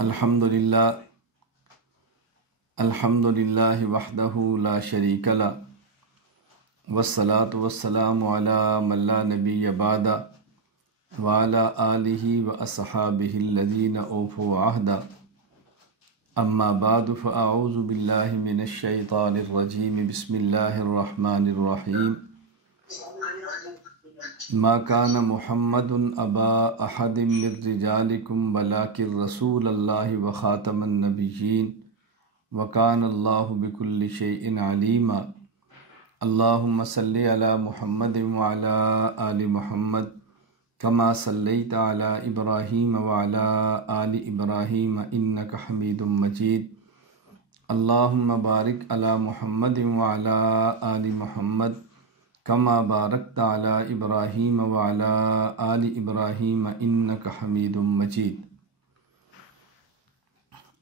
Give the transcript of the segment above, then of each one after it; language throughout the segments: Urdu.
الحمدللہ الحمدللہ وحدہ لا شریک لہ والصلاة والسلام علی من لا نبی بعدہ وعلی آلہ واصحابہ الذین اوفوا عہدہ اما بعد فاعوذ باللہ من الشیطان الرجیم بسم اللہ الرحمن الرحیم ما کان محمد ابا احد من رجالکم ولکن رسول اللہ وخاتم النبیین وکان اللہ بکل شیء علیما اللہم صلی علی محمد وعلی آل محمد کما صلیت علی ابراہیم وعلی آل ابراہیم انک حمید مجید اللہم بارک علی محمد وعلی آل محمد کما بارکت علی ابراہیم وعلی آل ابراہیم انک حمید مجید۔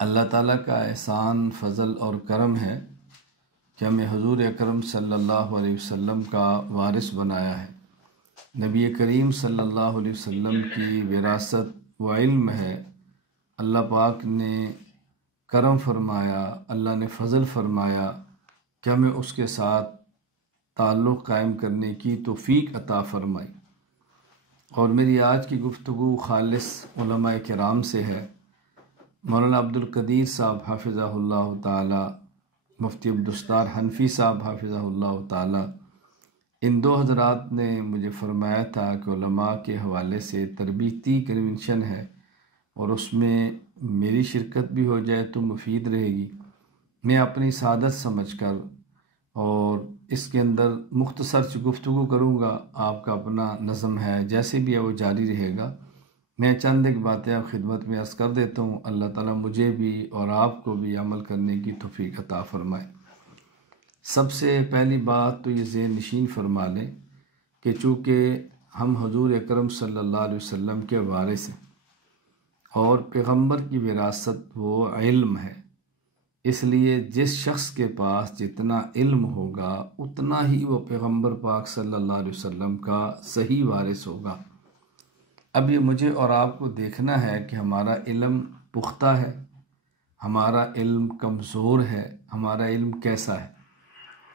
اللہ تعالیٰ کا احسان، فضل اور کرم ہے کہ ہمیں حضور اکرم صلی اللہ علیہ وسلم کا وارث بنایا ہے۔ نبی کریم صلی اللہ علیہ وسلم کی وراثت و علم ہے۔ اللہ پاک نے کرم فرمایا، اللہ نے فضل فرمایا کہ ہمیں اس کے ساتھ تعلق قائم کرنے کی توفیق عطا فرمائی۔ اور میری آج کی گفتگو خالص علماء کرام سے ہے۔ مولانا عبدالقدیر صاحب حافظہ اللہ تعالی، مفتی عبدالستار حنفی صاحب حافظہ اللہ تعالی، ان دو حضرات نے مجھے فرمایا تھا کہ علماء کے حوالے سے تربیتی کنونشن ہے اور اس میں میری شرکت بھی ہو جائے تو مفید رہے گی۔ میں اپنی سعادت سمجھ کر اور اس کے اندر مختصر سی گفتگو کروں گا۔ آپ کا اپنا نظم ہے، جیسے بھی ہے وہ جاری رہے گا۔ میں چند ایک باتیں آپ خدمت میں عرض کر دیتا ہوں۔ اللہ تعالیٰ مجھے بھی اور آپ کو بھی عمل کرنے کی توفیق عطا فرمائے۔ سب سے پہلی بات تو یہ ذہن نشین فرما لیں کہ چونکہ ہم حضور اکرم صلی اللہ علیہ وسلم کے وارث ہیں اور پیغمبر کی وراثت وہ علم ہے، اس لیے جس شخص کے پاس جتنا علم ہوگا اتنا ہی وہ پیغمبر پاک صلی اللہ علیہ وسلم کا صحیح وارث ہوگا۔ اب یہ مجھے اور آپ کو دیکھنا ہے کہ ہمارا علم پختہ ہے، ہمارا علم کمزور ہے، ہمارا علم کیسا ہے۔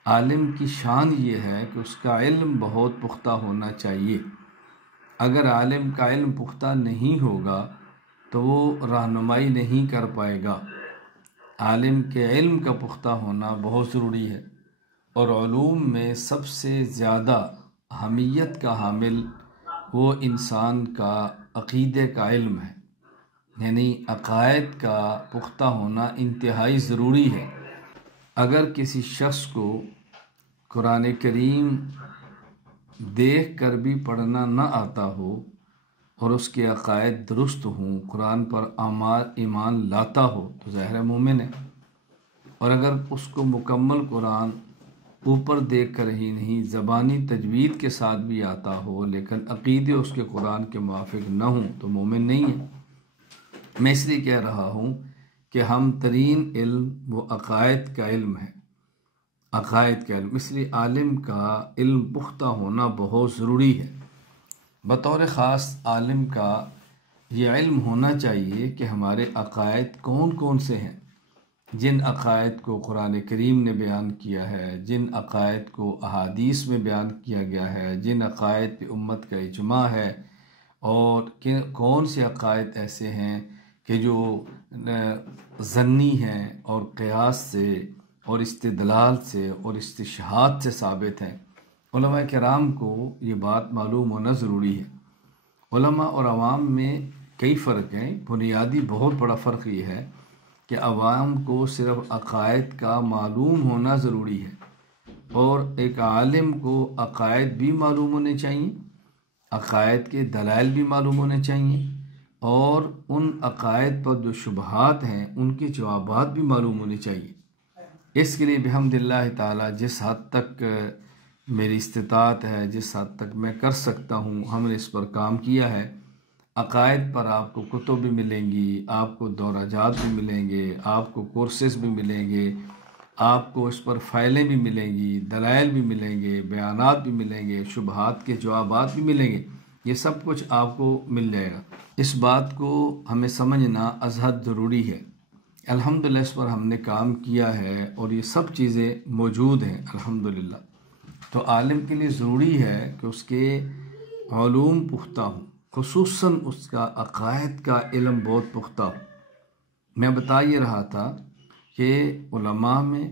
عالم کی شان یہ ہے کہ اس کا علم بہت پختہ ہونا چاہیے۔ اگر عالم کا علم پختہ نہیں ہوگا تو وہ رہنمائی نہیں کر پائے گا۔ عالم کے علم کا پختہ ہونا بہت ضروری ہے، اور علوم میں سب سے زیادہ اہمیت کا حامل وہ انسان کا عقیدے کا علم ہے، یعنی عقائد کا پختہ ہونا انتہائی ضروری ہے۔ اگر کسی شخص کو قرآن کریم دیکھ کر بھی پڑھنا نہ آتا ہو اور اس کے عقائد درست ہوں، قرآن پر ایمان لاتا ہو تو ظاہر مومن ہے۔ اور اگر اس کو مکمل قرآن اوپر دیکھ کر ہی نہیں، زبانی تجوید کے ساتھ بھی آتا ہو لیکن عقیدے اس کے قرآن کے موافق نہ ہوں تو مومن نہیں ہے۔ میں اس لیے کہہ رہا ہوں کہ ہم ترین علم وہ عقائد کا علم ہے، عقائد کا علم۔ اس لیے عالم کا علم پختہ ہونا بہت ضروری ہے۔ بطور خاص عالم کا یہ علم ہونا چاہیے کہ ہمارے عقائد کون کون سے ہیں، جن عقائد کو قرآن کریم نے بیان کیا ہے، جن عقائد کو احادیث میں بیان کیا گیا ہے، جن عقائد پہ امت کا اجماع ہے، اور کون سے عقائد ایسے ہیں کہ جو ظنی ہیں اور قیاس سے اور استدلال سے اور استشہاد سے ثابت ہیں۔ علماء کرام کو یہ بات معلوم ہونا ضروری ہے۔ علماء اور عوام میں کئی فرق ہیں، بنیادی بہت بڑا فرق یہ ہے کہ عوام کو صرف عقائد کا معلوم ہونا ضروری ہے، اور ایک عالم کو عقائد بھی معلوم ہونے چاہیے، عقائد کے دلائل بھی معلوم ہونے چاہیے، اور ان عقائد پر جو شبہات ہیں ان کے جوابات بھی معلوم ہونے چاہیے۔ اس کے لیے بحمد اللہ تعالیٰ جس حد تک میری استطاعت ہے، جس حد تک میں کر سکتا ہوں، ہم نے اس پر کام کیا ہے۔ عقائد پر آپ کو کتب بھی ملیں گی، آپ کو دورہ جات بھی ملیں گے، آپ کو کورسز بھی ملیں گے، آپ کو اس پر فائلیں بھی ملیں گی، دلائل بھی ملیں گے، بیانات بھی ملیں گے، شبہات کے جوابات بھی ملیں گے۔ یہ سب کچھ آپ کو مل جائے گا۔ اس بات کو ہمیں سمجھنا ازحد ضروری ہے۔ الحمدللہ اس پر ہم نے کام کیا ہے اور یہ سب چیزیں موجود ہیں الحمدللہ۔ تو عالم کے لیے ضروری ہے کہ اس کے علوم پختہ ہوں، خصوصاً اس کا عقائد کا علم بہت پختہ ہو۔ میں بتا یہ رہا تھا کہ علماء میں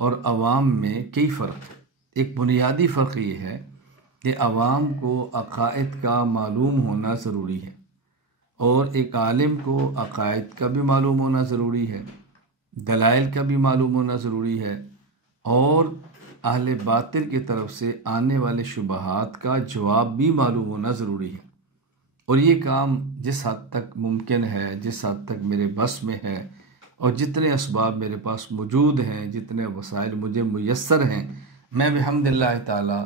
اور عوام میں کئی فرق ہے۔ ایک بنیادی فرق یہ ہے کہ عوام کو عقائد کا معلوم ہونا ضروری ہے، اور ایک عالم کو عقائد کا بھی معلوم ہونا ضروری ہے، دلائل کا بھی معلوم ہونا ضروری ہے، اور اہل باطل کی طرف سے آنے والے شبہات کا جواب بھی معلوم ہونا ضروری ہے۔ اور یہ کام جس حد تک ممکن ہے، جس حد تک میرے بس میں ہے، اور جتنے اسباب میرے پاس موجود ہیں، جتنے وسائل مجھے میسر ہیں، میں بحمد اللہ تعالی،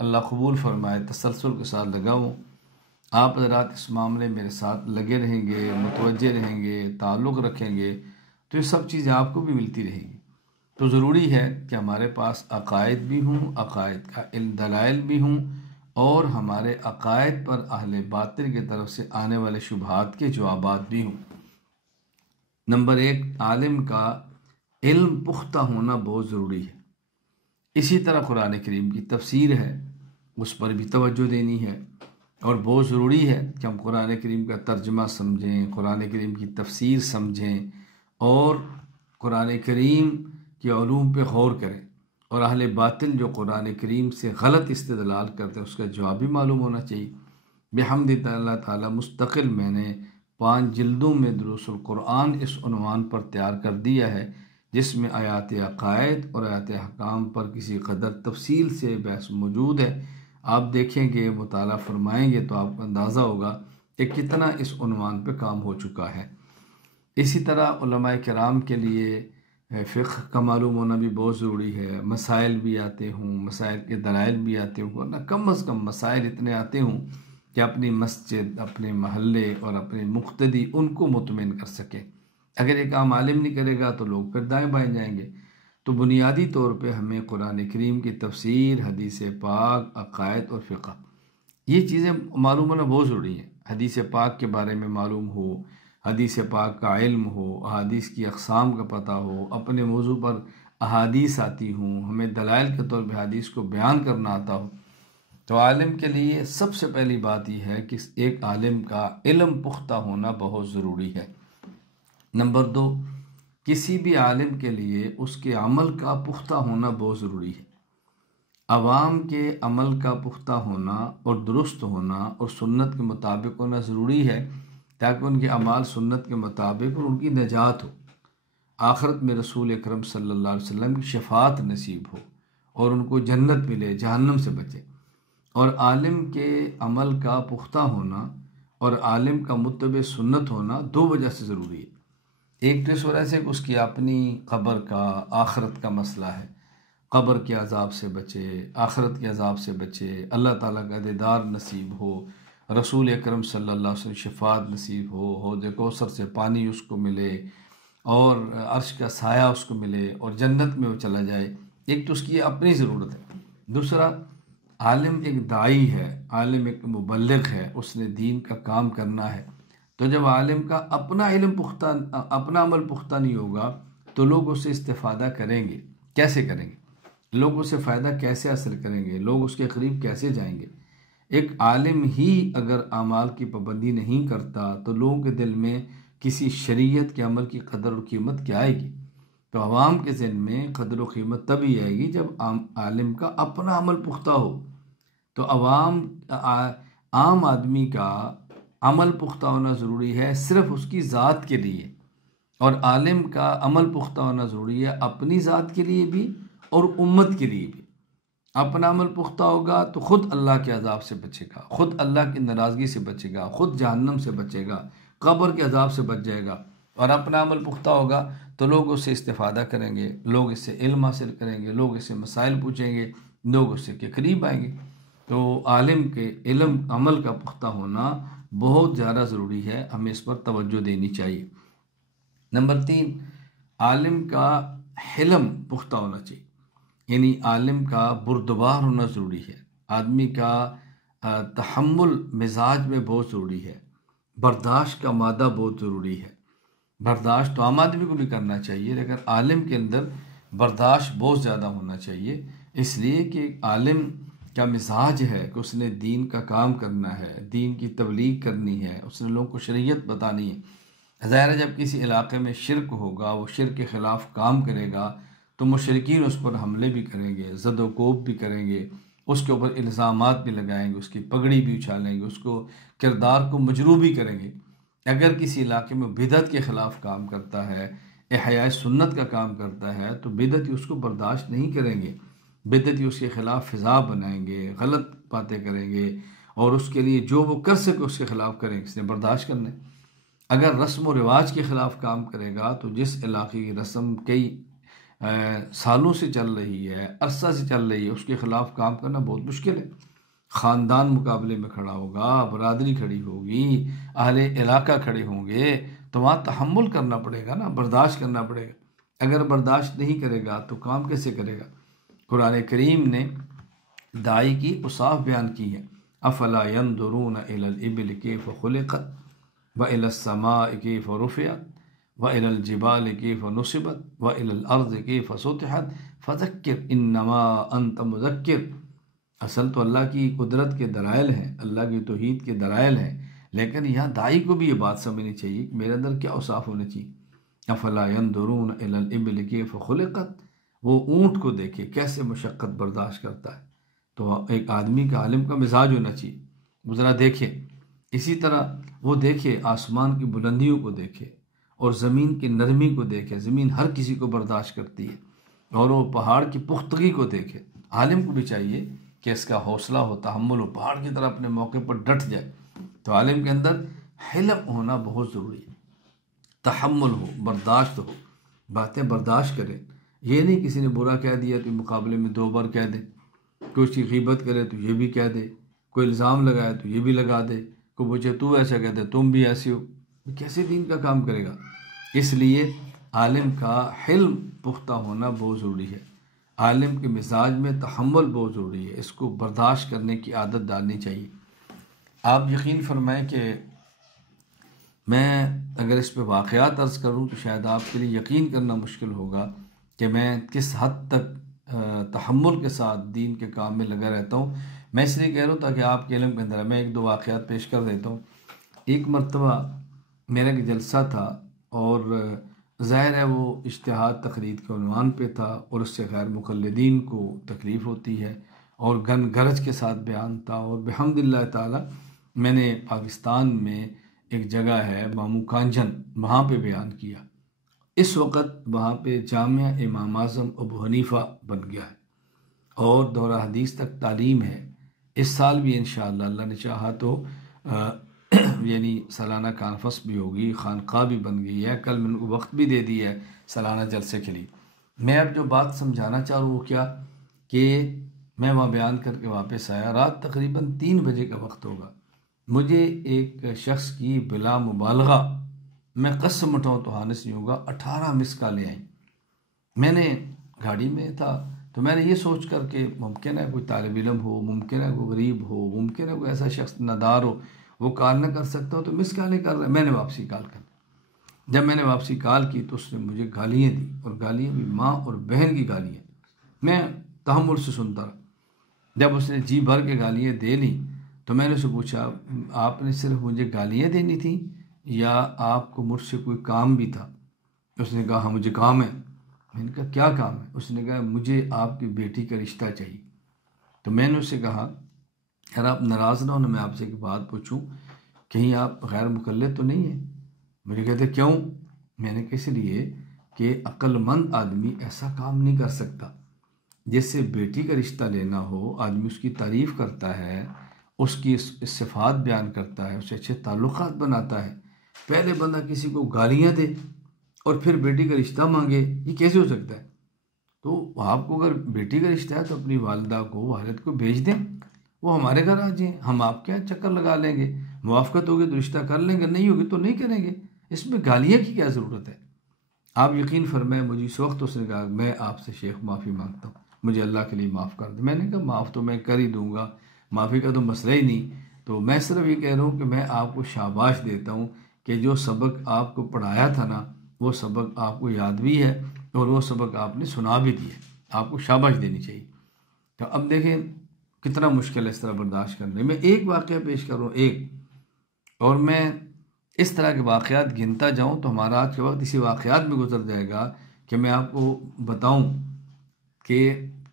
اللہ قبول فرمائے، تسلسل کے ساتھ لگا ہوں۔ آپ حضرات اس معاملے میرے ساتھ لگے رہیں گے، متوجہ رہیں گے، تعلق رکھیں گے، تو یہ سب چیزیں آپ کو بھی ملتی رہیں گی۔ تو ضروری ہے کہ ہمارے پاس عقائد بھی ہوں، عقائد کا علم، دلائل بھی ہوں، اور ہمارے عقائد پر اہل باطل کی طرف سے آنے والے شبہات کے جوابات بھی ہوں۔ نمبر 1، عالم کا علم پختہ ہونا بہت ضروری ہے۔ اسی طرح قرآن کریم کی تفسیر ہے، اس پر بھی توجہ دینی ہے، اور بہت ضروری ہے کہ ہم قرآن کریم کا ترجمہ سمجھیں، قرآن کریم کی تفسیر سمجھیں، اور قرآن کریم کے علوم پہ غور کریں، اور اہل باطل جو قرآن کریم سے غلط استدلال کرتے ہیں اس کا جواب بھی معلوم ہونا چاہیے۔ بحمد اللہ تعالیٰ مستقل میں نے 5 جلدوں میں دروس القرآن اس عنوان پر تیار کر دیا ہے، جس میں آیات عقائد اور آیات احکام پر کسی قدر تفصیل سے بحث موجود ہے۔ آپ دیکھیں گے، مطالعہ فرمائیں گے تو آپ کو اندازہ ہوگا کہ کتنا اس عنوان پہ کام ہو چکا ہے۔ اسی طرح علماء کرام کے لیے فقہ کا معلوم ہونا بھی بہت ضروری ہے۔ مسائل بھی آتے ہوں، مسائل کے دلائل بھی آتے ہوں، ورنہ کم از کم مسائل اتنے آتے ہوں کہ اپنی مسجد، اپنے محلے اور اپنے مقتدی ان کو مطمئن کر سکے۔ اگر ایک عام عالم نہیں کرے گا تو لوگ پھر دائیں بائیں جائیں گے۔ تو بنیادی طور پہ ہمیں قرآن کریم کی تفسیر، حدیث پاک، عقائد اور فقہ، یہ چیزیں معلوم ہونا بہت ضروری ہے۔ حدیث پاک کے بارے میں معلوم ہو، حدیث پاک کا علم ہو، احادیث کی اقسام کا پتہ ہو، اپنے موضوع پر احادیث آتی ہوں، ہمیں دلائل کے طور پہ حدیث کو بیان کرنا آتا ہو، تو عالم کے لیے سب سے پہلی بات یہ ہے کہ ایک عالم کا علم پختہ ہونا بہت ضروری ہے۔ نمبر 2، کسی بھی عالم کے لیے اس کے عمل کا پختہ ہونا بہت ضروری ہے۔ عوام کے عمل کا پختہ ہونا اور درست ہونا اور سنت کے مطابق ہونا ضروری ہے، تاکہ ان کے اعمال سنت کے مطابق اور ان کی نجات ہو، آخرت میں رسول اکرم صلی اللہ علیہ وسلم کی شفاعت نصیب ہو، اور ان کو جنت ملے، جہنم سے بچے۔ اور عالم کے عمل کا پختہ ہونا اور عالم کا متبع سنت ہونا 2 وجہ سے ضروری ہے۔ ایک تو اس وجہ سے کہ اس کی اپنی قبر کا، آخرت کا مسئلہ ہے، قبر کے عذاب سے بچے، آخرت کے عذاب سے بچے، اللہ تعالیٰ کا دیدار نصیب ہو، رسول اکرم صلی اللہ علیہ وسلم شفاعت نصیب ہو، حوض کوثر سے پانی اس کو ملے، اور عرش کا سایہ اس کو ملے، اور جنت میں وہ چلا جائے۔ ایک تو اس کی اپنی ضرورت ہے۔ دوسرا، عالم ایک داعی ہے، عالم ایک مبلغ ہے، اس نے دین کا کام کرنا ہے۔ تو جب عالم کا اپنا علم پختہ، اپنا عمل پختہ نہیں ہوگا تو لوگ اس سے استفادہ کریں گے، کیسے کریں گے؟ لوگ اس سے فائدہ کیسے حاصل کریں گے؟ لوگ اس کے قریب کیسے جائیں گے؟ ایک عالم ہی اگر اعمال کی پابندی نہیں کرتا تو لوگوں کے دل میں کسی شریعت کے عمل کی قدر و قیمت کیا آئے گی؟ تو عوام کے ذہن میں قدر و قیمت تبھی آئے گی جب عالم کا اپنا عمل پختہ ہو۔ تو عام آدمی کا عمل پختہ ہونا ضروری ہے صرف اس کی ذات کے لیے، اور عالم کا عمل پختہ ہونا ضروری ہے اپنی ذات کے لیے بھی اور امت کے لیے بھی۔ اپنا عمل پختہ ہوگا تو خود اللہ کے عذاب سے بچے گا، خود اللہ کی ناراضگی سے بچے گا، خود جہنم سے بچے گا، قبر کے عذاب سے بچ جائے گا۔ اور اپنا عمل پختہ ہوگا تو لوگ اس سے استفادہ کریں گے، لوگ اس سے علم حاصل کریں گے، لوگ اس سے مسائل پوچھیں گے، لوگ اس سے کے قریب آئیں گے۔ تو عالم کے علم عمل کا پختہ ہونا بہت زیادہ ضروری ہے، ہمیں اس پر توجہ دینی چاہیے۔ نمبر 3، عالم کا حلم پختہ ہونا چاہیے، یعنی عالم کا بردبار ہونا ضروری ہے۔ آدمی کا تحمل مزاج میں بہت ضروری ہے، برداشت کا مادہ بہت ضروری ہے۔ برداشت تو عام آدمی کو بھی کرنا چاہیے، لیکن عالم کے اندر برداشت بہت زیادہ ہونا چاہیے، اس لیے کہ عالم کا مزاج ہے کہ اس نے دین کا کام کرنا ہے، دین کی تبلیغ کرنی ہے، اس نے لوگوں کو شریعت بتانی ہے۔ ظاہر ہے جب کسی علاقے میں شرک ہوگا، وہ شرک کے خلاف کام کرے گا تو مشرکین اس پر حملے بھی کریں گے، زد و کوب بھی کریں گے، اس کے اوپر الزامات بھی لگائیں گے، اس کی پگڑی بھی اچھالیں گے، اس کو کردار کو مجروح بھی کریں گے۔ اگر کسی علاقے میں بدعت کے خلاف کام کرتا ہے، احیاء سنت کا کام کرتا ہے، تو بدعتی اس کو برداشت نہیں کریں گے، بدعتی اس کے خلاف فضا بنائیں گے، غلط باتیں کریں گے، اور اس کے لیے جو وہ کر سکے اس کے خلاف کریں گے، اس نے برداشت کرنا ہے۔ اگر رسم و رواج کے خلاف کام کرے گا تو جس علاقے کی رسم کئی سالوں سے چل رہی ہے، عرصہ سے چل رہی ہے، اس کے خلاف کام کرنا بہت مشکل ہے۔ خاندان مقابلے میں کھڑا ہوگا، برادری کھڑی ہوگی، اہل علاقہ کھڑے ہوں گے، تو وہاں تحمل کرنا پڑے گا نا، برداشت کرنا پڑے گا۔ اگر برداشت نہیں کرے گا تو کام کیسے کرے گا؟ قرآن کریم نے داعی کی اوصاف بیان کی ہے، افلا ينظرون الى الابل كيف خلقت والى السماء كيف رفعت والى الجبال كيف نصبت والى الارض كيف سطحت فذکر انما انت مذکر۔ اصل تو اللہ کی قدرت کے دلائل ہیں، اللہ کی توحید کے دلائل ہیں، لیکن یہاں داعی کو بھی یہ بات سمجھنی چاہیے کہ میرے اندر کیا اوصاف ہونے چاہیے۔ افلا ينظرون الى الابل كيف خلقت، وہ اونٹ کو دیکھے کیسے مشقت برداشت کرتا ہے، تو ایک آدمی کا عالم کا مزاج ہونا چاہیے، وہ ذرا دیکھے۔ اسی طرح وہ دیکھے آسمان کی بلندیوں کو دیکھے اور زمین کی نرمی کو دیکھے، زمین ہر کسی کو برداشت کرتی ہے، اور وہ پہاڑ کی پختگی کو دیکھے۔ عالم کو بھی چاہیے کہ اس کا حوصلہ ہو، تحمل ہو، پہاڑ کی طرح اپنے موقع پر ڈٹ جائے۔ تو عالم کے اندر حلم ہونا بہت ضروری ہے، تحمل ہو، برداشت ہو، باتیں برداشت کرے۔ یہ نہیں کسی نے برا کہہ دیا تو مقابلے میں 2 بار کہہ دے، کوئی اس کی غیبت کرے تو یہ بھی کہہ دے، کوئی الزام لگائے تو یہ بھی لگا دے، کوئی پوچھے تو ایسا کہتے تم بھی ایسے ہو، کیسے دین کا کام کرے گا؟ اس لیے عالم کا حلم پختہ ہونا بہت ضروری ہے، عالم کے مزاج میں تحمل بہت ضروری ہے، اس کو برداشت کرنے کی عادت ڈالنی چاہیے۔ آپ یقین فرمائیں کہ میں اگر اس پہ واقعات عرض کروں تو شاید آپ کے لیے یقین کرنا مشکل ہوگا کہ میں کس حد تک تحمل کے ساتھ دین کے کام میں لگا رہتا ہوں۔ میں اس لیے کہہ رہا ہوں تاکہ آپ کے علم کے اندر میں 1-2 واقعات پیش کر دیتا ہوں۔ ایک مرتبہ میرا ایک جلسہ تھا، اور ظاہر ہے وہ اجتہاد تقلید کے عنوان پہ تھا، اور اس سے غیر مقلدین کو تکلیف ہوتی ہے، اور گن گرج کے ساتھ بیان تھا، اور بحمد اللہ تعالی میں نے پاکستان میں ایک جگہ ہے مامو کانجن، وہاں پہ بیان کیا۔ اس وقت وہاں پہ جامعہ امام اعظم ابو حنیفہ بن گیا ہے، اور دورہ حدیث تک تعلیم ہے۔ اس سال بھی انشاءاللہ اللہ نے چاہا تو یعنی سالانہ کانفرنس بھی ہوگی، خانقاہ بھی بن گئی ہے، کل میں نے کو وقت بھی دے دیا ہے سالانہ جلسے کے لیے۔ میں اب جو بات سمجھانا چاہ رہا ہوں وہ کیا کہ میں وہاں بیان کر کے واپس آیا، رات تقریباً 3 بجے کا وقت ہوگا، مجھے ایک شخص کی بلا مبالغہ، میں قسم اٹھاؤں تو ہانس نہیں ہوگا، 18 مس کالیں آئیں۔ میں نے گاڑی میں تھا تو میں نے یہ سوچ کر کہ ممکن ہے کوئی طالب علم ہو، ممکن ہے کوئی غریب ہو، ممکن ہے کوئی ایسا شخص نادار ہو، وہ کال نہ کر سکتا ہو تو مس کالیں کر رہا ہے، میں نے واپسی کال کر۔ جب میں نے واپسی کال کی تو اس نے مجھے گالیاں دی، اور گالیاں بھی ماں اور بہن کی گالیاں۔ میں تحمل سے سنتا رہا۔ جب اس نے جی بھر کے گالیاں دے لی تو میں نے اسے پوچھا آپ نے صرف مجھے گالیاں دینی تھیں یا آپ کو مجھ سے کوئی کام بھی تھا؟ اس نے کہا ہاں مجھے کام ہے۔ میں نے کہا کیا کام ہے؟ اس نے کہا مجھے آپ کی بیٹی کا رشتہ چاہیے۔ تو میں نے اسے کہا اگر آپ ناراض نہ ہو میں آپ سے ایک بات پوچھوں، کہیں آپ غیر مقلد تو نہیں ہیں؟ مجھے کہتے کیوں؟ میں نے کہا اس لیے کہ عقل مند آدمی ایسا کام نہیں کر سکتا، جس سے بیٹی کا رشتہ لینا ہو، آدمی اس کی تعریف کرتا ہے، اس کی صفات بیان کرتا ہے، اسے اچھے تعلقات بناتا ہے، پہلے بندہ کسی کو گالیاں دے اور پھر بیٹی کا رشتہ مانگے، یہ کیسے ہو سکتا ہے؟ تو آپ کو اگر بیٹی کا رشتہ ہے تو اپنی والدہ کو، والد کو بھیج دیں، وہ ہمارے گھر آ جائیں، ہم آپ کے یہاں چکر لگا لیں گے، موافقت ہوگی تو رشتہ کر لیں گے، نہیں ہوگی تو نہیں کریں گے، اس میں گالیاں کی کیا ضرورت ہے؟ آپ یقین فرمائیں مجھے اس وقت اس نے کہا میں آپ سے شیخ معافی مانگتا ہوں، مجھے اللہ کے لیے معاف کر دیں۔ میں نے کہا معاف تو میں کر ہی دوں گا، معافی کا تو مسئلہ ہی نہیں. تو میں صرف یہ کہہ رہا ہوں کہ میں آپ کو شاباش دیتا ہوں کہ جو سبق آپ کو پڑھایا تھا نا وہ سبق آپ کو یاد بھی ہے اور وہ سبق آپ نے سنا بھی دیا. آپ کو شاباش دینی چاہیے. تو اب دیکھیں کتنا مشکل ہے اس طرح برداشت کرنے میں. ایک واقعہ پیش کروں اور میں اس طرح کے واقعات گنتا جاؤں تو ہمارا آج کا وقت اسی واقعات میں گزر جائے گا کہ میں آپ کو بتاؤں کہ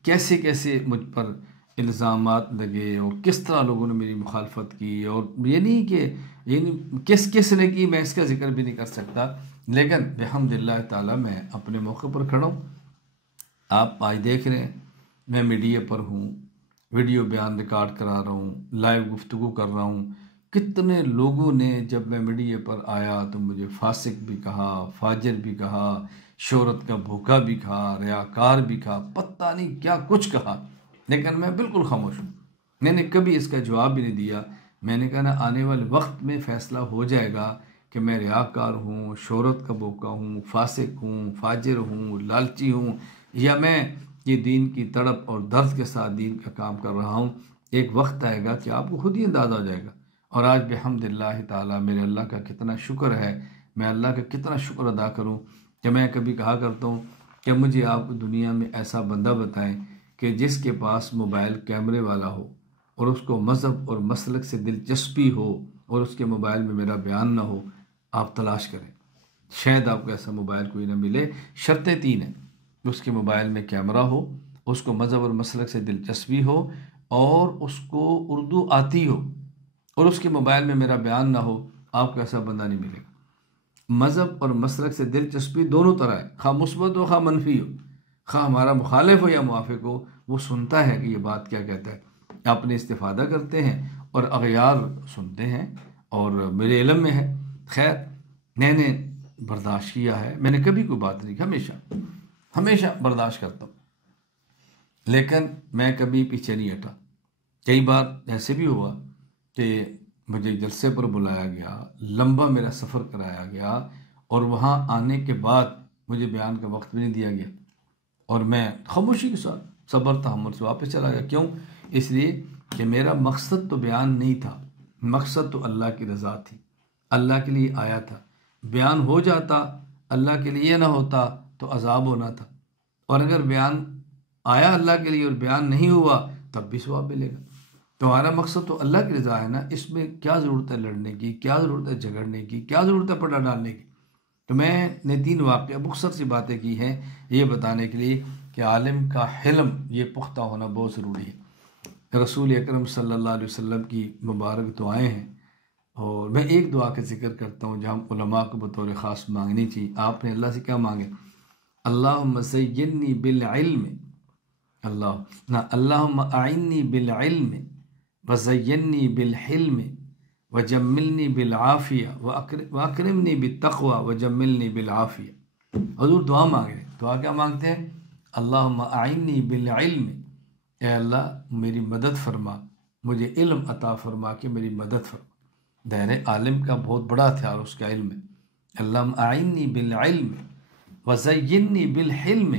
کیسے کیسے مجھ پر الزامات لگے اور کس طرح لوگوں نے میری مخالفت کی. اور یہ نہیں کہ کس کس نے کی میں اس کا ذکر بھی نہیں کر سکتا، لیکن بحمد اللہ تعالیٰ میں اپنے موقع پر کھڑا ہوں. آپ آج دیکھ رہے ہیں میں میڈیا پر ہوں، ویڈیو بیان ریکارڈ کرا رہا ہوں، لائیو گفتگو کر رہا ہوں. کتنے لوگوں نے جب میں میڈیا پر آیا تو مجھے فاسق بھی کہا، فاجر بھی کہا، شہرت کا بھوکا بھی کہا، ریاکار بھی کہا، پتہ نہیں کیا کچھ کہا، لیکن میں بالکل خاموش ہوں. میں نے کبھی اس کا جواب بھی نہیں دیا. میں نے کہا نا آنے والے وقت میں فیصلہ ہو جائے گا کہ میں ریاکار ہوں، شہرت کا بھوکا ہوں، فاسق ہوں، فاجر ہوں، لالچی ہوں، یا میں یہ دین کی تڑپ اور درد کے ساتھ دین کا کام کر رہا ہوں. ایک وقت آئے گا کہ آپ کو خود ہی اندازہ ہو جائے گا. اور آج بحمد اللہ تعالیٰ میرے اللہ کا کتنا شکر ہے، میں اللہ کا کتنا شکر ادا کروں کہ میں کبھی کہا کرتا ہوں کہ مجھے آپ دنیا میں ایسا بندہ بتائیں کہ جس کے پاس موبائل کیمرے والا ہو اور اس کو مذہب اور مسلک سے دلچسپی ہو اور اس کے موبائل میں میرا بیان نہ ہو. آپ تلاش کریں، شاید آپ کو ایسا موبائل کوئی نہ ملے. شرطیں 3 ہیں: اس کے موبائل میں کیمرہ ہو، اس کو مذہب اور مسلک سے دلچسپی ہو، اور اس کو اردو آتی ہو، اور اس کے موبائل میں میرا بیان نہ ہو. آپ کو ایسا بندہ نہیں ملے گا. مذہب اور مسلک سے دلچسپی دونوں طرح ہے، خواہ مثبت ہو خواہ منفی ہو، خواہ ہمارا مخالف ہو یا موافق ہو، وہ سنتا ہے کہ یہ بات کیا کہتا ہے، اپنے استفادہ کرتے ہیں اور اغیار سنتے ہیں اور میرے علم میں ہے. خیر میں نے برداشت کیا ہے، میں نے کبھی کوئی بات نہیں کی، ہمیشہ برداشت کرتا ہوں، لیکن میں کبھی پیچھے نہیں ہٹا. کئی بار ایسے بھی ہوا کہ مجھے جلسے پر بلایا گیا، لمبا میرا سفر کرایا گیا، اور وہاں آنے کے بعد مجھے بیان کا وقت بھی نہیں دیا گیا، اور میں خاموشی کے ساتھ صبر تحمل سے واپس چلا گیا. کیوں؟ اس لیے کہ میرا مقصد تو بیان نہیں تھا، مقصد تو اللہ کی رضا تھی. اللہ کے لیے آیا تھا. بیان ہو جاتا، اللہ کے لیے نہ ہوتا تو عذاب ہونا تھا. اور اگر بیان آیا اللہ کے لیے اور بیان نہیں ہوا تب بھی ثواب ملے گا. تمہارا مقصد تو اللہ کی رضا ہے نا، اس میں کیا ضرورت ہے لڑنے کی، کیا ضرورت ہے جھگڑنے کی، کیا ضرورت ہے پردہ ڈالنے کی. تو میں نے 3 واقعہ مختصر سی باتیں کی ہیں یہ بتانے کے لیے کہ عالم کا حلم یہ پختہ ہونا بہت ضروری ہے. رسول اکرم صلی اللہ علیہ وسلم کی مبارک دعائیں ہیں، اور میں ایک دعا کا ذکر کرتا ہوں جہاں علماء کو بطور خاص مانگنی چاہیے. آپ نے اللہ سے کیا مانگے؟ اللہم زینی بالعلم، اللہم اعنی بالعلم وزینی بالحلم وجملنی بالعافیہ واکرمنی بالتقوی وجملنی بالعافیہ. حضور دعا مانگ رہے ہیں. دعا کیا مانگتے ہیں؟ اللہم اعنی بالعلم، اے اللہ میری مدد فرما، مجھے علم عطا فرما کہ میری مدد فرما. دائر عالم کا بہت بڑا ہتھیار اس کا علم ہے. اللہم اعنی بالعلم وزینی بالحلم،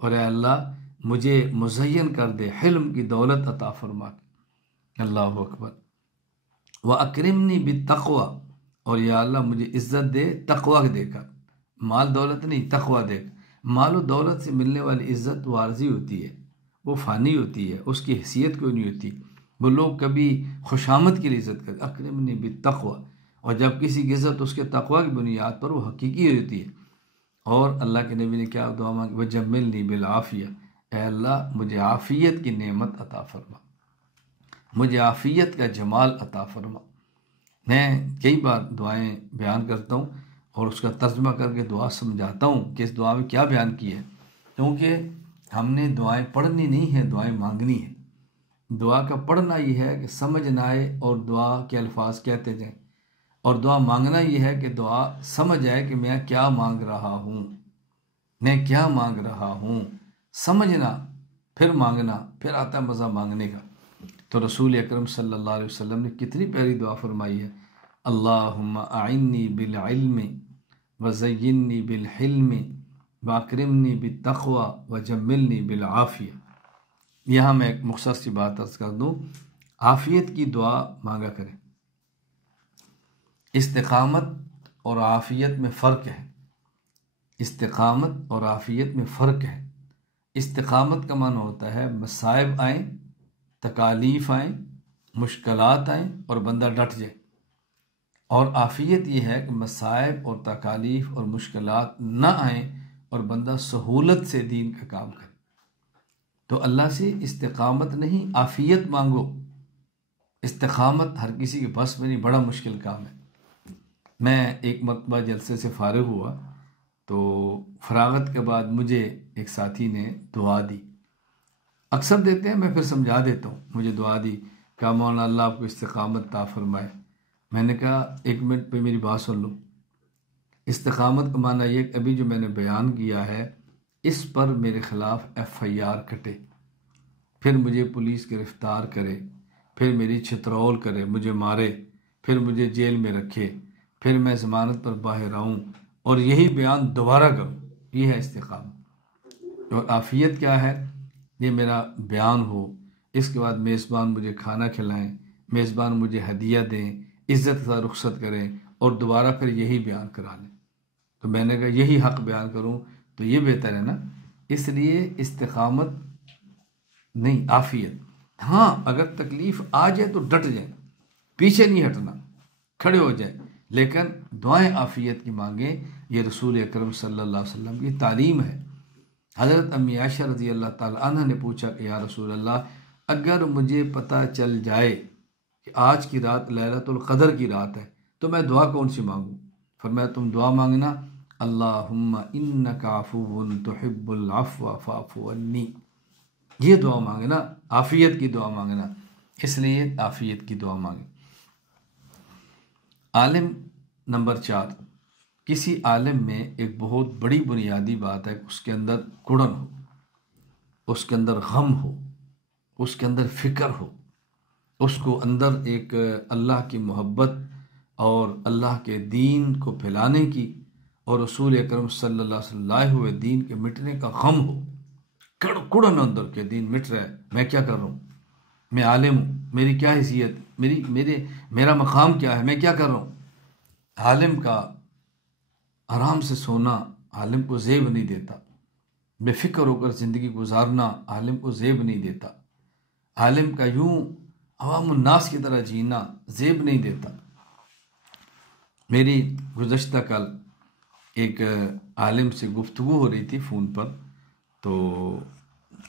اور اے اللہ مجھے مزین کر دے، حلم کی دولت عطا فرما. اللہ اکبر. وَأَكْرِمْنِي بِالتَّقْوَى، اور یا اللہ مجھے عزت دے تقوی دے کر، مال دولت نہیں، تقوی دے کر. مال و دولت سے ملنے والی عزت وہ عارضی ہوتی ہے، وہ فانی ہوتی ہے، اس کی حیثیت کوئی نہیں ہوتی. وہ لوگ کبھی خوشامد کے لیے عزت کرتے، اکرمنی بالتقوی، اور جب کسی کی عزت اس کے تقوی کی بنیاد پر وہ حقیقی ہوتی ہے. اور اللہ کے نبی نے کیا دعا مانگی؟ وجملنی بالعافیہ، اے اللہ مجھے عافیت کی نعمت عطا فرما، مجھے عافیت کا جمال عطا فرما. میں کئی بار دعائیں بیان کرتا ہوں اور اس کا ترجمہ کر کے دعا سمجھاتا ہوں کہ اس دعا میں کیا بیان کی ہے، کیونکہ ہم نے دعائیں پڑھنی نہیں ہیں، دعائیں مانگنی ہیں. دعا کا پڑھنا یہ ہے کہ سمجھ نہ آئے اور دعا کے الفاظ کہتے جائیں، اور دعا مانگنا یہ ہے کہ دعا سمجھ آئے کہ میں کیا مانگ رہا ہوں، میں کیا مانگ رہا ہوں. سمجھنا پھر مانگنا، پھر آتا ہے مزہ مانگنے کا. تو رسول اکرم صلی اللہ علیہ وسلم نے کتنی پیاری دعا فرمائی ہے، اللہم اعنی بالعلم وزینی بالحلم واکرمنی بالتقوی وجملنی بالعافیہ. یہاں میں ایک مختصر سی بات عرض کر دوں. عافیت کی دعا مانگا کریں۔ استقامت اور عافیت میں فرق ہے۔ استقامت اور عافیت میں فرق ہے۔ استقامت کا معنی ہوتا ہے مصائب آئیں، تکالیف آئیں، مشکلات آئیں اور بندہ ڈٹ جائے، اور عافیت یہ ہے کہ مصائب اور تکالیف اور مشکلات نہ آئیں اور بندہ سہولت سے دین کا کام کرے۔ تو اللہ سے استقامت نہیں، عافیت مانگو۔ استقامت ہر کسی کے بس میں نہیں، بڑا مشکل کام ہے۔ میں ایک مرتبہ جلسے سے فارغ ہوا تو فراغت کے بعد مجھے ایک ساتھی نے دعا دی، اکثر دیتے ہیں، میں پھر سمجھا دیتا ہوں، مجھے دعا دی، کہا مولانا اللہ آپ کو استقامت عطا فرمائے۔ میں نے کہا ایک منٹ پہ میری بات سن لو۔ استقامت کا معنی یہ کہ ابھی جو میں نے بیان کیا ہے اس پر میرے خلاف FIR کٹے، پھر مجھے پولیس گرفتار کرے، پھر میری چھترول کرے، مجھے مارے، پھر مجھے جیل میں رکھے، پھر میں ضمانت پر باہر آؤں اور یہی بیان دوبارہ کروں، یہ ہے استقامت۔ اور عافیت کیا ہے؟ یہ میرا بیان ہو، اس کے بعد میزبان مجھے کھانا کھلائیں، میزبان مجھے ہدیہ دیں، عزت کا رخصت کریں اور دوبارہ پھر یہی بیان کرا لیں۔ تو میں نے کہا یہی حق بیان کروں تو یہ بہتر ہے نا۔ اس لیے استقامت نہیں، عافیت۔ ہاں اگر تکلیف آ جائے تو ڈٹ جائیں، پیچھے نہیں ہٹنا، کھڑے ہو جائیں، لیکن دعائیں عافیت کی مانگیں۔ یہ رسول اکرم صلی اللہ علیہ وسلم کی تعلیم ہے۔ حضرت امی عائشہ رضی اللہ تعالی عنہ نے پوچھا کہ یا رسول اللہ، اگر مجھے پتہ چل جائے کہ آج کی رات لیلۃ القدر کی رات ہے تو میں دعا کون سی مانگوں؟ فرمایا تم دعا مانگنا اللہم انک عفو تحب العفو فاعف عنی، یہ دعا مانگنا، عافیت کی دعا مانگنا، اس لیے عافیت کی دعا مانگیں۔ عالم نمبر 4، کسی عالم میں ایک بہت بڑی بنیادی بات ہے کہ اس کے اندر کڑن ہو، اس کے اندر غم ہو، اس کے اندر فکر ہو، اس کو اندر ایک اللہ کی محبت اور اللہ کے دین کو پھیلانے کی اور رسول اکرم صلی اللہ علیہ وسلم لائے ہوئے دین کے مٹنے کا غم ہو، کڑن اندر کے دین مٹ رہا ہے، میں کیا کر رہا ہوں، میں عالم ہوں، میری کیا حیثیت، میرا مقام کیا ہے، میں کیا کر رہا ہوں۔ عالم کا آرام سے سونا عالم کو زیب نہیں دیتا، بے فکر ہو کر زندگی گزارنا عالم کو زیب نہیں دیتا، عالم کا یوں عوام الناس کی طرح جینا زیب نہیں دیتا۔ میری گزشتہ کل ایک عالم سے گفتگو ہو رہی تھی فون پر، تو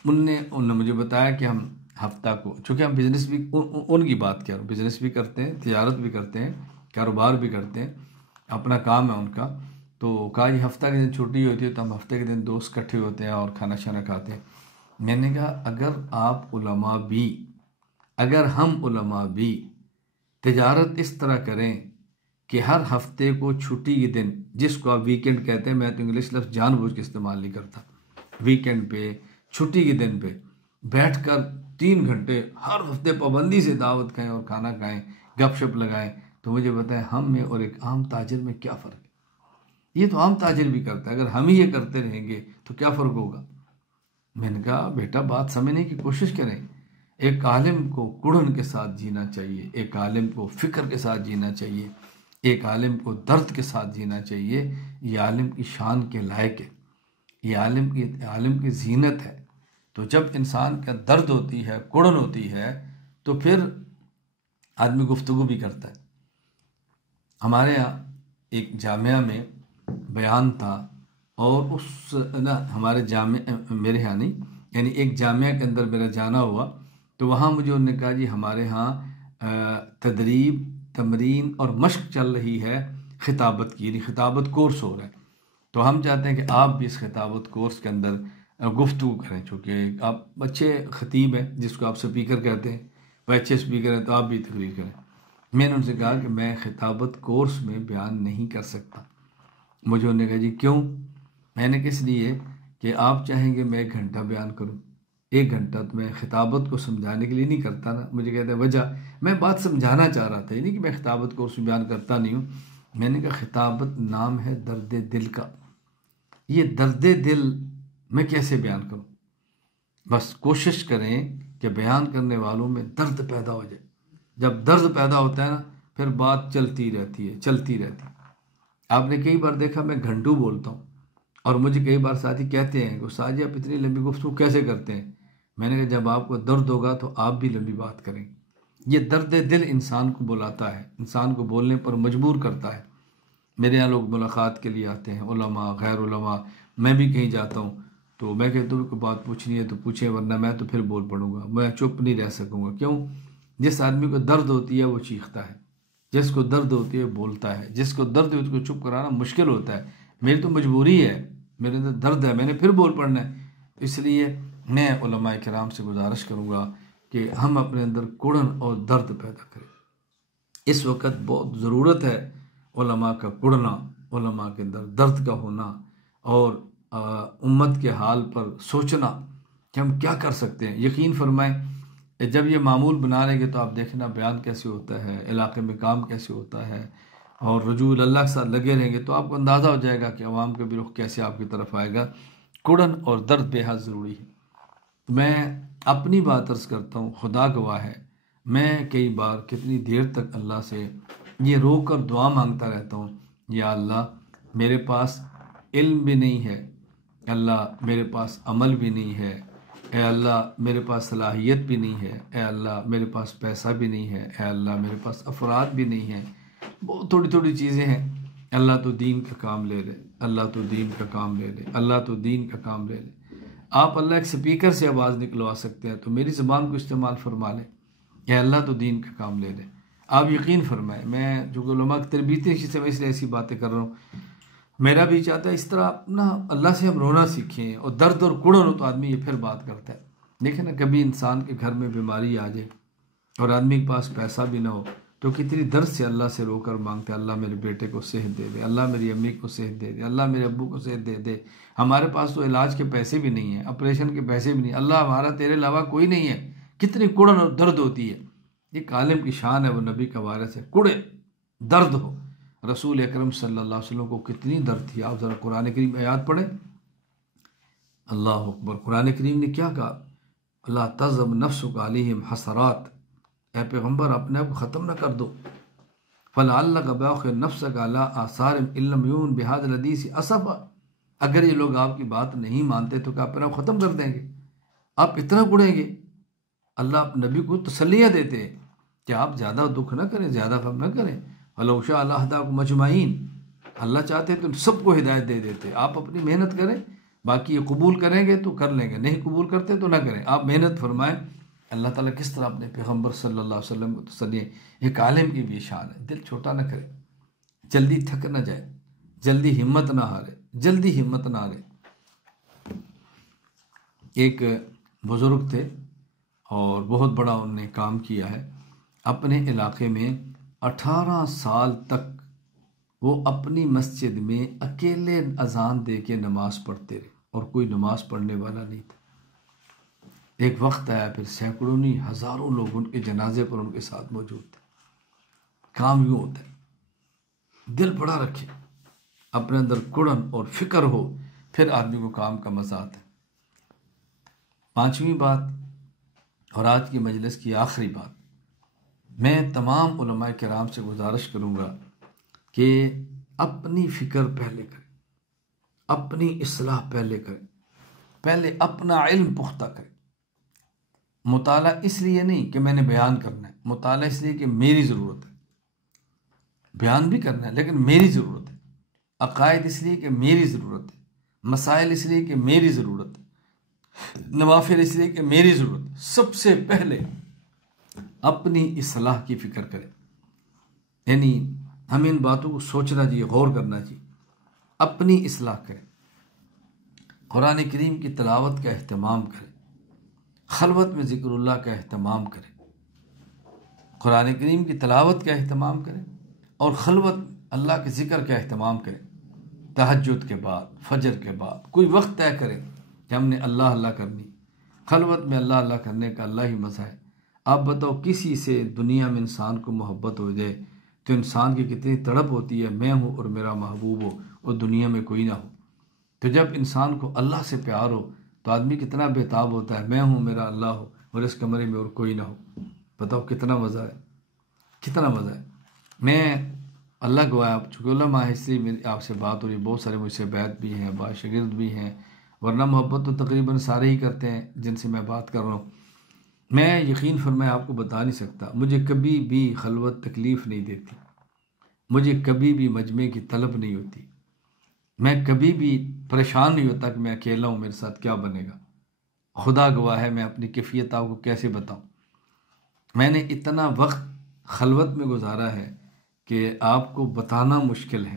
انہوں نے مجھے بتایا کہ ہم ہفتہ کو، چونکہ ہم بزنس بھی ان کی بات کر رہا ہوں، بزنس بھی کرتے ہیں، تجارت بھی کرتے ہیں، کاروبار بھی کرتے ہیں، اپنا کام ہے ان کا، تو کہا یہ ہفتہ کے دن چھٹی ہوتی ہے تو ہم ہفتے کے دن دوست اکٹھے ہوتے ہیں اور کھانا شانا کھاتے ہیں۔ میں نے کہا اگر ہم علماء بھی تجارت اس طرح کریں کہ ہر ہفتے کو چھٹی کے دن، جس کو آپ ویکینڈ کہتے ہیں، میں تو انگلش لفظ جان بوجھ کے استعمال نہیں کرتا، ویکینڈ پہ چھٹی کے دن پہ بیٹھ کر 3 گھنٹے ہر ہفتے پابندی سے دعوت کھائیں اور کھانا کھائیں، گپ شپ لگائیں، تو مجھے بتائیں ہم میں اور ایک عام تاجر میں کیا فرق ہے؟ یہ تو عام تاجر بھی کرتا ہے، اگر ہم ہی یہ کرتے رہیں گے تو کیا فرق ہوگا؟ میں نے کہا بیٹا بات سمجھنے کی کوشش کریں۔ ایک عالم کو کڑن کے ساتھ جینا چاہیے، ایک عالم کو فکر کے ساتھ جینا چاہیے، ایک عالم کو درد کے ساتھ جینا چاہیے۔ یہ عالم کی شان کے لائق ہے، یہ عالم کی زینت ہے۔ تو جب انسان کا درد ہوتی ہے، کڑن ہوتی ہے، تو پھر آدمی گفتگو بھی کرتا ہے۔ ہمارے ہاں ایک جامعہ میں بیان تھا، اور ہمارے جامعہ، میرے ہاں نہیں، یعنی ایک جامعہ کے اندر میرا جانا ہوا، تو وہاں مجھے انہوں نے کہا جی ہمارے ہاں تدریب، تمرین اور مشق چل رہی ہے خطابت کی، یعنی خطابت کورس ہو رہا ہے، تو ہم چاہتے ہیں کہ آپ بھی اس خطابت کورس کے اندر گفتگو کریں، چونکہ آپ اچھے خطیب ہیں، جس کو آپ سپیکر کہتے ہیں، وہ اچھے سپیکر ہیں، تو آپ بھی تقریر کریں۔ میں نے ان سے کہا کہ میں خطابت کورس میں بیان نہیں کر سکتا۔ مجھے انہوں نے کہا جی کیوں؟ میں نے کس لیے کہ آپ چاہیں گے میں 1 گھنٹہ بیان کروں، 1 گھنٹہ تو میں خطابت کو سمجھانے کے لیے نہیں کرتا نا۔ مجھے کہتے ہیں وجہ، میں بات سمجھانا چاہ رہا تھا، یہ نہیں کہ میں خطابت کورس میں بیان کرتا نہیں ہوں۔ میں نے کہا خطابت نام ہے درد دل کا، یہ درد دل میں کیسے بیان کروں؟ بس کوشش کریں کہ بیان کرنے والوں میں درد پیدا ہو جائے۔ جب درد پیدا ہوتا ہے نا پھر بات چلتی رہتی ہے۔ آپ نے کئی بار دیکھا میں گھنٹوں بولتا ہوں، اور مجھے کئی بار ساتھی کہتے ہیں کہ استاد جی آپ اتنی لمبی گفتگو کیسے کرتے ہیں؟ میں نے کہا جب آپ کو درد ہوگا تو آپ بھی لمبی بات کریں گے۔ یہ درد دل انسان کو بلاتا ہے، انسان کو بولنے پر مجبور کرتا ہے۔ میرے یہاں لوگ ملاقات کے لیے آتے ہیں، علماء، غیر علماء، میں بھی کہیں جاتا ہوں تو میں کہتا ہوں کوئی بات پوچھنی ہے تو پوچھیں، ورنہ میں تو پھر بول پڑوں گا، میں چپ نہیں رہ سکوں گا۔ کیوں؟ جس آدمی کو درد ہوتی ہے وہ چیختا ہے، جس کو درد ہوتی ہے بولتا ہے، جس کو درد ہوتی ہے اس کو چپ کرانا مشکل ہوتا ہے۔ میری تو مجبوری ہے، میرے اندر درد ہے، میں نے پھر بول پڑنا ہے۔ اس لیے میں علماء کرام سے گزارش کروں گا کہ ہم اپنے اندر کڑن اور درد پیدا کریں۔ اس وقت بہت ضرورت ہے علماء کا کڑنا، علماء کے اندر درد کا ہونا، اور امت کے حال پر سوچنا کہ ہم کیا کر سکتے ہیں۔ یقین فرمائیں جب یہ معمول بنا لیں گے تو آپ دیکھنا بیان کیسے ہوتا ہے، علاقے میں کام کیسے ہوتا ہے، اور رجوع اللہ کے ساتھ لگے رہیں گے تو آپ کو اندازہ ہو جائے گا کہ عوام کا بھی رخ کیسے آپ کی طرف آئے گا۔ کڑن اور درد بے حد ضروری ہے۔ میں اپنی بات عرض کرتا ہوں، خدا گواہ ہے، میں کئی بار کتنی دیر تک اللہ سے یہ رو کر دعا مانگتا رہتا ہوں، یا اللہ میرے پاس علم بھی نہیں ہے، اللہ میرے پاس عمل بھی نہیں ہے، اے اللہ میرے پاس صلاحیت بھی نہیں ہے، اے اللہ میرے پاس پیسہ بھی نہیں ہے، اے اللہ میرے پاس افراد بھی نہیں ہیں، بہت تھوڑی تھوڑی چیزیں ہیں۔ اللہ تو دین کا کام لے لے، اللہ تو دین کا کام لے لے، اللہ تو دین کا کام لے لے۔ آپ اللہ ایک سپیکر سے آواز نکلوا سکتے ہیں تو میری زبان کو استعمال فرما لیں، اے اللہ تو دین کا کام لے لے۔ آپ یقین فرمائیں، میں جو علماء کی تربیتی سے میں اس لیے ایسی باتیں کر رہا ہوں، میرا بھی چاہتا ہے اس طرح اپنا اللہ سے ہم رونا سیکھیں، اور درد اور کڑن ہو تو آدمی یہ پھر بات کرتا ہے۔ دیکھیں نا کبھی انسان کے گھر میں بیماری آ جائے اور آدمی کے پاس پیسہ بھی نہ ہو تو کتنی درد سے اللہ سے رو کر مانگتے ہیں، اللہ میرے بیٹے کو صحت دے دے، اللہ میری امی کو صحت دے دے، اللہ میرے ابو کو صحت دے دے۔ ہمارے پاس تو علاج کے پیسے بھی نہیں ہیں، آپریشن کے پیسے بھی نہیں، اللہ ہمارا تیرے علاوہ کوئی نہیں ہے۔ کتنی کڑن اور درد ہوتی ہے۔ ایک عالم کی شان ہے، وہ نبی کا وارث ہے، کڑے درد ہو۔ رسول اکرم صلی اللہ علیہ وسلم کو کتنی درد تھی، آپ ذرا قرآن کریم آیات پڑھیں۔ اللہ اکبر، قرآن کریم نے کیا کہا؟ اللہ تذب نفسک علیہم حسرات، اے پیغمبر اپنے آپ کو ختم نہ کر دو۔ فلعلک باخع نفسک علی آثارہم ان لم یؤمنوا بہذا الحدیث اسفا، اگر یہ لوگ آپ کی بات نہیں مانتے تو کیا اپنے آپ ختم کر دیں گے؟ آپ اتنا کڑیں گے؟ اللہ نبی کو تسلیاں دیتے ہیں کہ آپ زیادہ دکھ نہ کریں، زیادہ غم نہ کریں۔ وَلَوْ شَاءَ لَهَدَاكُمْ أَجْمَعِينَ، اللہ چاہتے تو سب کو ہدایت دے دیتے۔ آپ اپنی محنت کریں، باقی یہ قبول کریں گے تو کر لیں گے، نہیں قبول کرتے تو نہ کریں، آپ محنت فرمائیں۔ اللہ تعالیٰ کس طرح اپنے پیغمبر صلی اللہ علیہ وسلم کو تسلی، ایک عالم کی بھی شان ہے۔ دل چھوٹا نہ کرے، جلدی تھک نہ جائے، جلدی ہمت نہ ہارے، جلدی ہمت نہ ہارے۔ ایک بزرگ تھے اور بہت بڑا انہوں نے کام کیا ہے اپنے علاقے میں۔ 18 سال تک وہ اپنی مسجد میں اکیلے اذان دے کے نماز پڑھتے رہے اور کوئی نماز پڑھنے والا نہیں تھا۔ ایک وقت آیا پھر سینکڑوں نہیں ہزاروں لوگ ان کے جنازے پر ان کے ساتھ موجود تھے۔ کام یوں ہوتا ہے، دل بڑا رکھے، اپنے اندر کڑن اور فکر ہو، پھر آدمی کو کام کا مزہ آتا ہے۔ 5ویں بات اور آج کی مجلس کی آخری بات، میں تمام علماء کرام سے گزارش کروں گا کہ اپنی فکر پہلے کریں، اپنی اصلاح پہلے کریں، پہلے اپنا علم پختہ کریں۔ مطالعہ اس لیے نہیں کہ میں نے بیان کرنا ہے، مطالعہ اس لیے کہ میری ضرورت ہے، بیان بھی کرنا ہے لیکن میری ضرورت ہے۔ عقائد اس لیے کہ میری ضرورت ہے، مسائل اس لیے کہ میری ضرورت ہے، نوافل اس لیے کہ میری ضرورت ہے۔ سب سے پہلے اپنی اصلاح کی فکر کریں، یعنی ہمیں ان باتوں کو سوچنا چاہیے، غور کرنا چاہیے، اپنی اصلاح کریں۔ قرآن کریم کی تلاوت کا اہتمام کریں، خلوت میں ذکر اللہ کا اہتمام کریں، قرآن کریم کی تلاوت کا اہتمام کریں اور خلوت اللہ کے ذکر کا اہتمام کریں۔ تہجد کے بعد، فجر کے بعد کوئی وقت طے کریں کہ ہم نے اللہ اللہ کرنی۔ خلوت میں اللہ اللہ کرنے کا اللہ ہی مزہ ہے۔ آپ بتاؤ کسی سے دنیا میں انسان کو محبت ہو جائے تو انسان کی کتنی تڑپ ہوتی ہے، میں ہوں اور میرا محبوب ہو اور دنیا میں کوئی نہ ہو۔ تو جب انسان کو اللہ سے پیار ہو تو آدمی کتنا بےتاب ہوتا ہے، میں ہوں میرا اللہ ہو اور اس کمرے میں اور کوئی نہ ہو، بتاؤ کتنا مزہ ہے، کتنا مزہ ہے۔ میں اللہ گواہ، آپ چونکہ علماء ہے اس لیے میری آپ سے بات ہو رہی ہے، بہت سارے مجھ سے بیعت بھی ہیں، بعض شاگرد بھی ہیں، ورنہ محبت تو تقریباً سارے ہی کرتے ہیں جن سے میں بات کر رہا ہوں۔ میں یقین فرمائے آپ کو بتا نہیں سکتا، مجھے کبھی بھی خلوت تکلیف نہیں دیتی، مجھے کبھی بھی مجمع کی طلب نہیں ہوتی، میں کبھی بھی پریشان نہیں ہوتا کہ میں اکیلا ہوں، میرے ساتھ کیا بنے گا۔ خدا گواہ ہے، میں اپنی کیفیت آپ کو کیسے بتاؤں۔ میں نے اتنا وقت خلوت میں گزارا ہے کہ آپ کو بتانا مشکل ہے،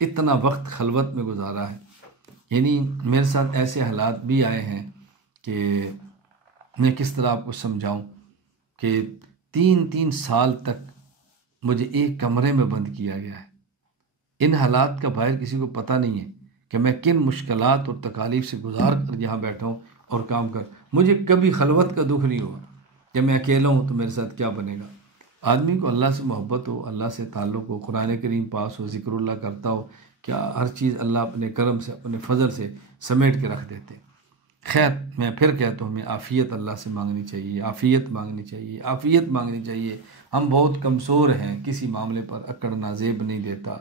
اتنا وقت خلوت میں گزارا ہے۔ یعنی میرے ساتھ ایسے حالات بھی آئے ہیں کہ میں کس طرح آپ کو سمجھاؤں کہ 3 سال تک مجھے ایک کمرے میں بند کیا گیا ہے۔ ان حالات کا باہر کسی کو پتہ نہیں ہے کہ میں کن مشکلات اور تکالیف سے گزار کر یہاں بیٹھا ہوں اور کام کر۔ مجھے کبھی خلوت کا دکھ نہیں ہوا کہ میں اکیلا ہوں تو میرے ساتھ کیا بنے گا۔ آدمی کو اللہ سے محبت ہو، اللہ سے تعلق ہو، قرآن کریم پاس ہو، ذکر اللہ کرتا ہو، کیا ہر چیز اللہ اپنے کرم سے، اپنے فضل سے سمیٹ کے رکھ دیتے۔ خیر، میں پھر کہتا ہوں، ہمیں عافیت اللہ سے مانگنی چاہیے، عافیت مانگنی چاہیے، عافیت مانگنی چاہیے۔ ہم بہت کمزور ہیں، کسی معاملے پر اکڑنا زیب نہیں دیتا،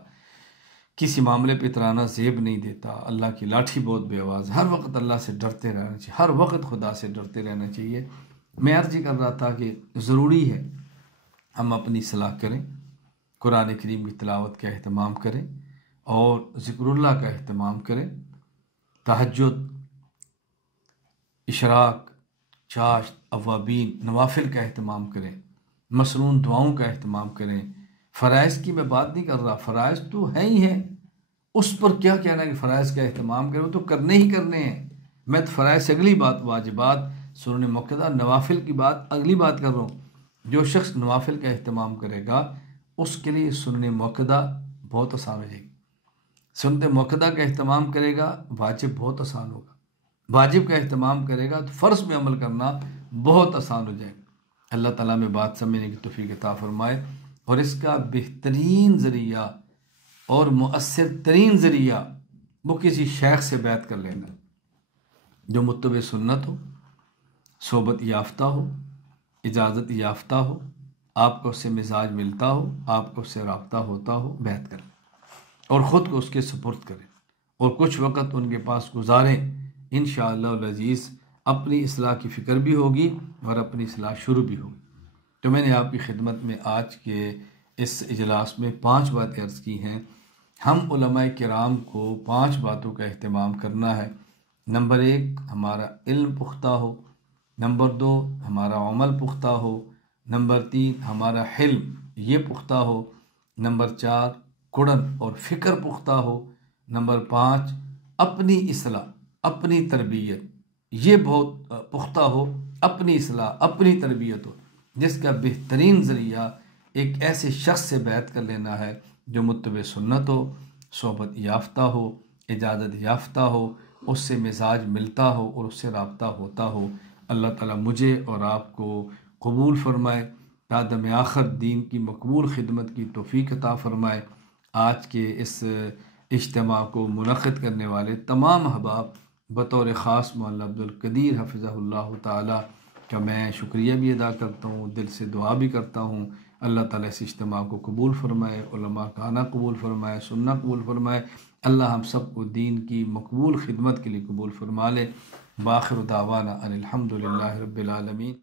کسی معاملے پہ اترانا زیب نہیں دیتا۔ اللہ کی لاٹھی بہت بے آواز، ہر وقت اللہ سے ڈرتے رہنا چاہیے، ہر وقت خدا سے ڈرتے رہنا چاہیے۔ میں عرض کر رہا تھا کہ ضروری ہے ہم اپنی اصلاح کریں، قرآن کریم کی تلاوت کا اہتمام کریں اور ذکر اللہ کا اہتمام کریں، تہجد، اشراق، چاشت، اوابین، نوافل کا اہتمام کریں، مسنون دعاؤں کا اہتمام کریں۔ فرائض کی میں بات نہیں کر رہا، فرائض تو ہیں ہی ہیں، اس پر کیا کہنا ہے کہ فرائض کا اہتمام کریں، وہ تو کرنے ہی کرنے ہیں۔ میں تو فرائض سے اگلی بات، واجبات، سنن موقدہ، نوافل کی بات اگلی بات کر رہا ہوں۔ جو شخص نوافل کا اہتمام کرے گا اس کے لیے سنن موقدہ بہت آسان ہو جائے گی۔ سنت موقدہ کا اہتمام کرے گا، واجب بہت آسان ہوگا۔ واجب کا اہتمام کرے گا تو فرض میں عمل کرنا بہت آسان ہو جائے گا۔ اللہ تعالیٰ میں بات سمجھنے کی توفیق عطا فرمائے، اور اس کا بہترین ذریعہ اور مؤثر ترین ذریعہ وہ کسی شیخ سے بیعت کر لینا، جو متبع سنت ہو، صحبت یافتہ ہو، اجازت یافتہ ہو، آپ کو اس سے مزاج ملتا ہو، آپ کو اس سے رابطہ ہوتا ہو، بیعت کریں اور خود کو اس کے سپرد کریں اور کچھ وقت ان کے پاس گزاریں۔ انشاءاللہ العزیز اپنی اصلاح کی فکر بھی ہوگی اور اپنی اصلاح شروع بھی ہوگی۔ تو میں نے آپ کی خدمت میں آج کے اس اجلاس میں 5 باتیں عرض کی ہیں۔ ہم علماء کرام کو 5 باتوں کا اہتمام کرنا ہے۔ نمبر 1، ہمارا علم پختہ ہو۔ نمبر 2، ہمارا عمل پختہ ہو۔ نمبر 3، ہمارا حلم یہ پختہ ہو۔ نمبر 4، قرآن اور فکر پختہ ہو۔ نمبر 5، اپنی اصلاح، اپنی تربیت یہ بہت پختہ ہو، اپنی اصلاح، اپنی تربیت ہو، جس کا بہترین ذریعہ ایک ایسے شخص سے بیعت کر لینا ہے جو متبع سنت ہو، صحبت یافتہ ہو، اجازت یافتہ ہو، اس سے مزاج ملتا ہو اور اس سے رابطہ ہوتا ہو۔ اللہ تعالیٰ مجھے اور آپ کو قبول فرمائے، تا دم آخر دین کی مقبول خدمت کی توفیق عطا فرمائے۔ آج کے اس اجتماع کو منعقد کرنے والے تمام احباب، بطور خاص مولانا عبدالقدیر حفظہ اللہ تعالی کا میں شکریہ بھی ادا کرتا ہوں، دل سے دعا بھی کرتا ہوں۔ اللہ تعالیٰ اس اجتماع کو قبول فرمائے، علماء کا آنا قبول فرمائے، سننا قبول فرمائے۔ اللہ ہم سب کو دین کی مقبول خدمت کے لیے قبول فرما لے۔ بآخر دعوانا ان الحمد للہ رب العالمین۔